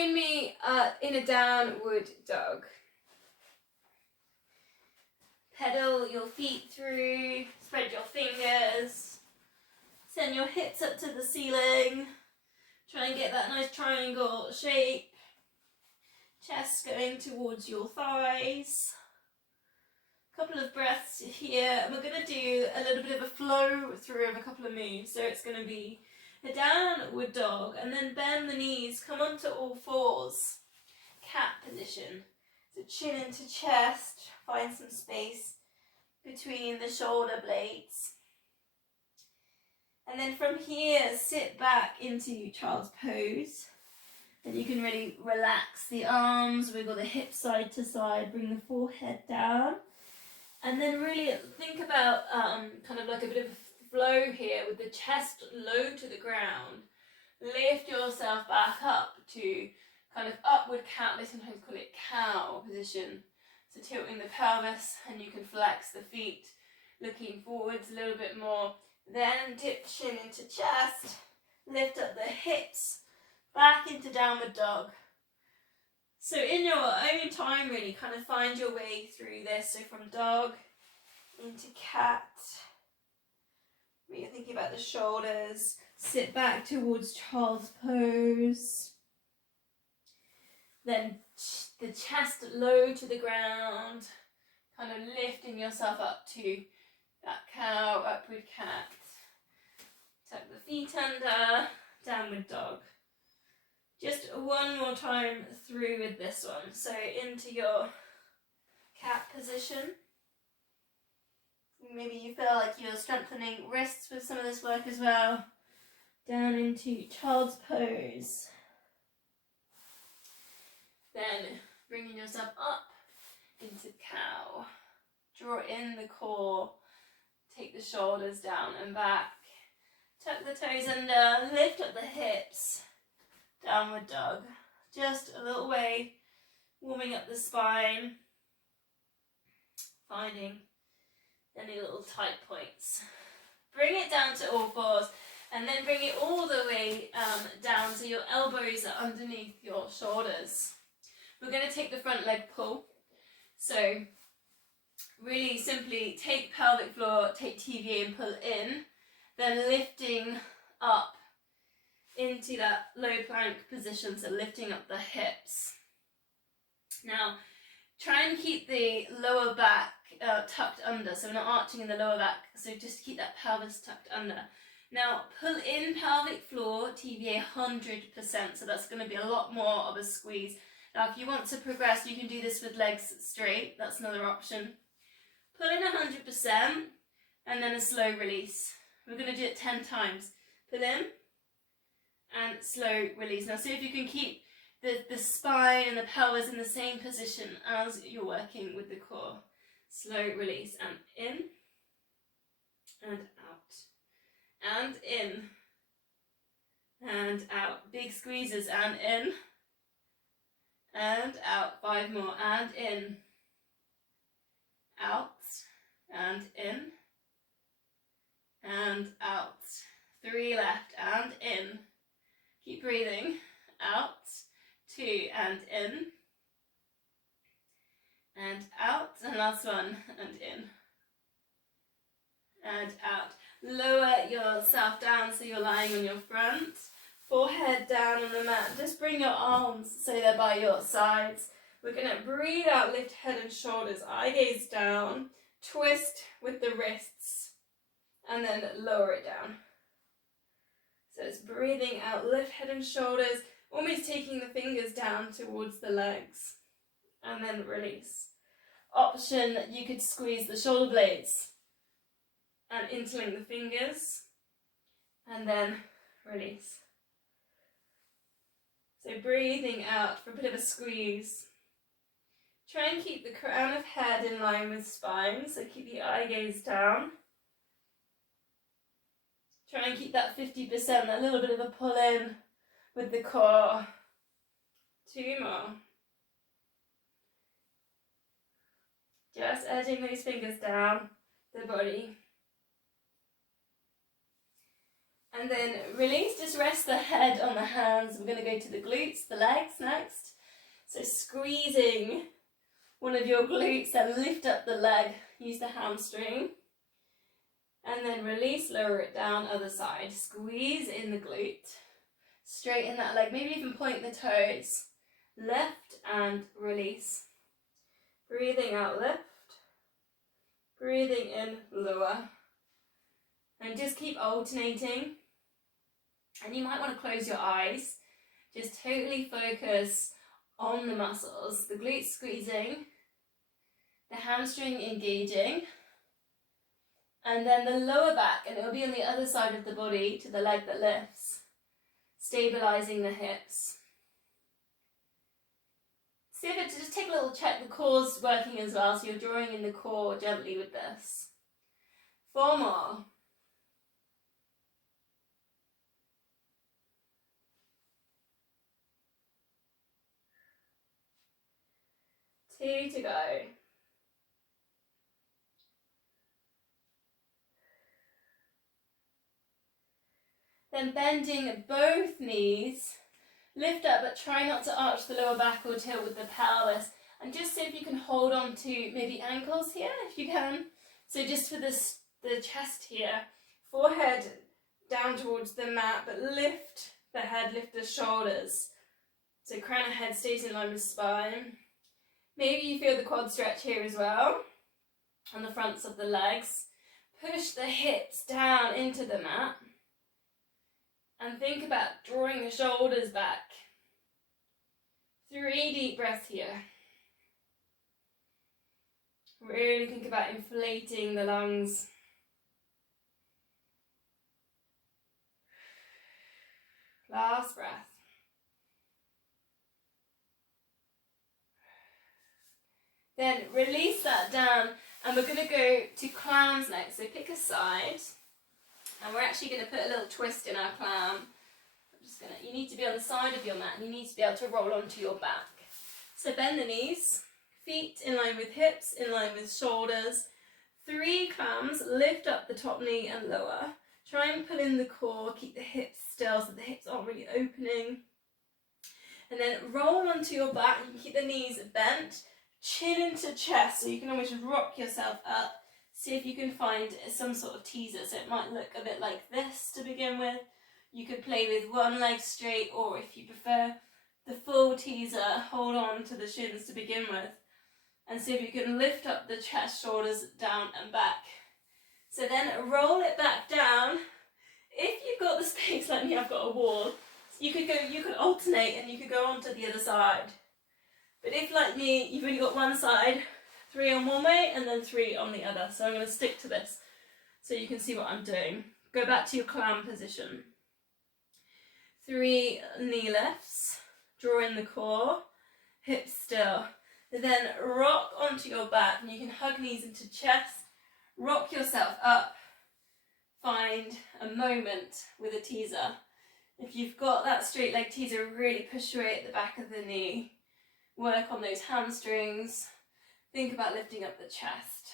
join me in a downward dog. Pedal your feet through, spread your fingers, send your hips up to the ceiling, try and get that nice triangle shape, chest going towards your thighs. Couple of breaths here, and we're going to do a little bit of a flow through of a couple of moves. So it's going to be a downward dog, and then bend the knees, come onto all fours, cat position. So chin into chest, find some space between the shoulder blades. And then from here, sit back into child's pose. And you can really relax the arms, wiggle the hips side to side, bring the forehead down. And then really think about kind of like a bit of a flow here with the chest low to the ground. Lift yourself back up to kind of upward cat, they sometimes call it cow position. So tilting the pelvis, and you can flex the feet, looking forwards a little bit more. Then dip chin into chest, lift up the hips, back into downward dog. So in your own time, really kind of find your way through this. So from dog into cat, you're thinking about the shoulders, sit back towards child's pose. Then the chest low to the ground, kind of lifting yourself up to that cow, upward cat. Tuck the feet under, downward dog. Just one more time through with this one. So into your cat position. Maybe you feel like you're strengthening wrists with some of this work as well. Down into child's pose. Then bringing yourself up into cow. Draw in the core. Take the shoulders down and back. Tuck the toes under. Lift up the hips. Downward dog. Just a little way. Warming up the spine. Finding any little tight points. Bring it down to all fours. And then bring it all the way down so your elbows are underneath your shoulders. We're going to take the front leg pull. So really simply take pelvic floor, take TVA and pull in. Then lifting up into that low plank position, so lifting up the hips. Now try and keep the lower back tucked under, so we're not arching in the lower back, so just keep that pelvis tucked under. Now pull in pelvic floor, TVA 100%, so that's going to be a lot more of a squeeze. Now if you want to progress, you can do this with legs straight, that's another option. Pull in 100% and then a slow release. We're going to do it 10 times. Pull in and slow release. Now see if you can keep the spine and the pelvis in the same position as you're working with the core. Slow release and in and out and in and out. Big squeezes and in and out. 5 more and in, out and in and out. 3 left and in. Keep breathing. Out. 2 and in and out. And last one and in and out. Lower yourself down so you're lying on your front. Forehead down on the mat. Just bring your arms so they're by your sides. We're going to breathe out, lift head and shoulders, eye gaze down, twist with the wrists, and then lower it down. So it's breathing out, lift head and shoulders, almost taking the fingers down towards the legs, and then release. Option, you could squeeze the shoulder blades and interlink the fingers, and then release. So breathing out for a bit of a squeeze. Try and keep the crown of head in line with spine, so keep the eye gaze down. Try and keep that 50%, a little bit of a pull in with the core. 2 more. Just edging those fingers down the body. And then release, just rest the head on the hands. We're going to go to the glutes, the legs next. So squeezing one of your glutes and lift up the leg, use the hamstring. And then release, lower it down, other side. Squeeze in the glute, straighten that leg, maybe even point the toes. Lift and release. Breathing out, lift. Breathing in, lower. And just keep alternating. And you might want to close your eyes. Just totally focus on the muscles. The glutes squeezing, the hamstring engaging, and then the lower back, and it will be on the other side of the body to the leg that lifts, stabilizing the hips. See if it, just take a little check, the core's working as well, so you're drawing in the core gently with this. 4 more. 2 to go. Then bending both knees, lift up but try not to arch the lower back or tilt with the pelvis, and just see if you can hold on to maybe ankles here if you can. So just for this, the chest here, forehead down towards the mat, but lift the head, lift the shoulders. So crown of head stays in line with spine. Maybe you feel the quad stretch here as well, on the fronts of the legs. Push the hips down into the mat. And think about drawing the shoulders back. 3 deep breaths here. Really think about inflating the lungs. Last breath. Then release that down, and we're going to go to clams next. So pick a side. And we're actually going to put a little twist in our clam. You need to be on the side of your mat, and you need to be able to roll onto your back. So bend the knees, feet in line with hips, in line with shoulders. 3 clams, lift up the top knee and lower. Try and pull in the core, keep the hips still so the hips aren't really opening. And then roll onto your back. You can keep the knees bent, chin into chest, so you can almost rock yourself up. See if you can find some sort of teaser. So it might look a bit like this to begin with. You could play with one leg straight, or if you prefer the full teaser, hold on to the shins to begin with. And see if you can lift up the chest, shoulders down and back. So then roll it back down. If you've got the space like me, I've got a wall, you could alternate and you could go on to the other side. But if like me, you've only got one side, 3 on one way and then 3 on the other. So I'm going to stick to this so you can see what I'm doing. Go back to your clam position. 3 knee lifts, draw in the core, hips still. Then rock onto your back, and you can hug knees into chest, rock yourself up, find a moment with a teaser. If you've got that straight leg teaser, really push your weight at the back of the knee, work on those hamstrings, think about lifting up the chest.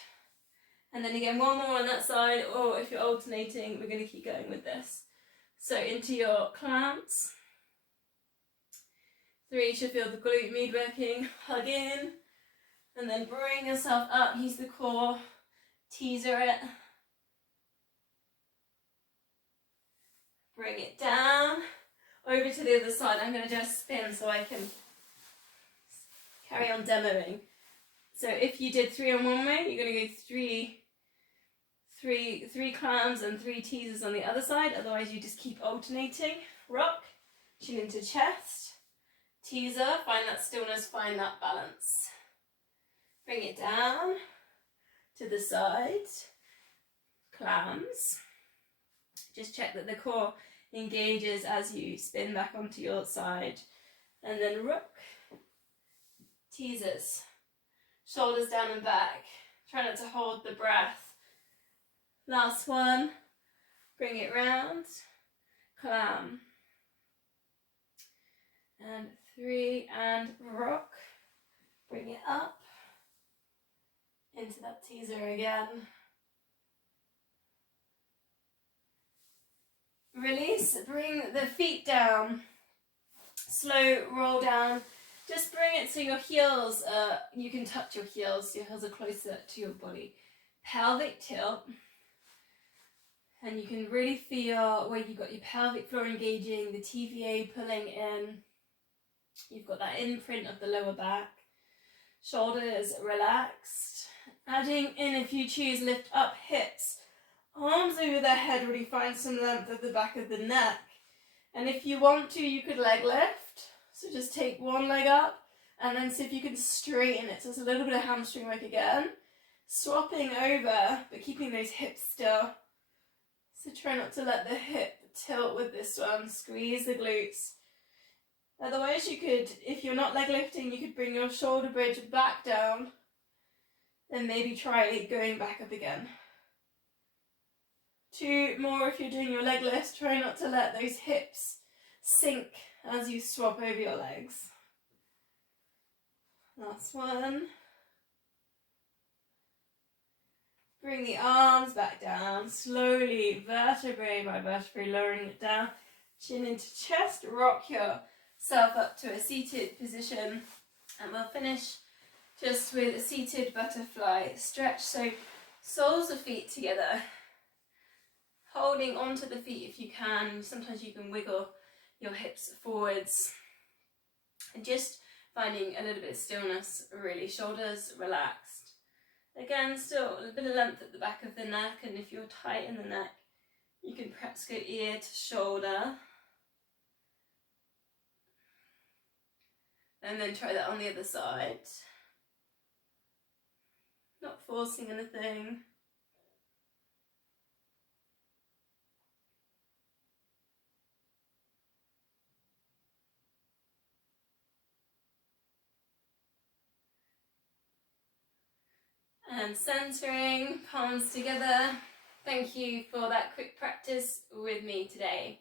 And then again, 1 more on that side, or if you're alternating, we're going to keep going with this. So into your clams. 3, you should feel the glute med working, hug in, and then bring yourself up, use the core, teaser it. Bring it down, over to the other side. I'm going to do a spin so I can carry on demoing. So if you did 3 on one way, you're going to go 3 clams and 3 teasers on the other side. Otherwise, you just keep alternating. Rock, chin into chest, teaser, find that stillness, find that balance. Bring it down to the side, clams. Just check that the core engages as you spin back onto your side. And then rock, teasers, shoulders down and back. Try not to hold the breath. Last one, bring it round, clam. And 3, and rock. Bring it up into that teaser again. Release, bring the feet down. Slow roll down. Just bring it so your heels, you can touch your heels are closer to your body. Pelvic tilt. And you can really feel where you've got your pelvic floor engaging, the TVA pulling in. You've got that imprint of the lower back. Shoulders relaxed. Adding in, if you choose, lift up hips. Arms over the head, really find some length at the back of the neck. And if you want to, you could leg lift. So just take one leg up and then see if you can straighten it. So it's a little bit of hamstring work again. Swapping over, but keeping those hips still. So try not to let the hip tilt with this one. Squeeze the glutes. Otherwise you could, if you're not leg lifting, you could bring your shoulder bridge back down. Then maybe try going back up again. 2 more if you're doing your leg lifts. Try not to let those hips sink as you swap over your legs. Last one. Bring the arms back down, slowly, vertebrae by vertebrae, lowering it down. Chin into chest, rock yourself up to a seated position. And we'll finish just with a seated butterfly stretch. So soles of feet together, holding onto the feet if you can. Sometimes you can wiggle your hips forwards. And just finding a little bit of stillness, really. Shoulders relaxed. Again, still a bit of length at the back of the neck, and if you're tight in the neck, you can perhaps go ear to shoulder. And then try that on the other side. Not forcing anything. And centering, palms together. Thank you for that quick practice with me today.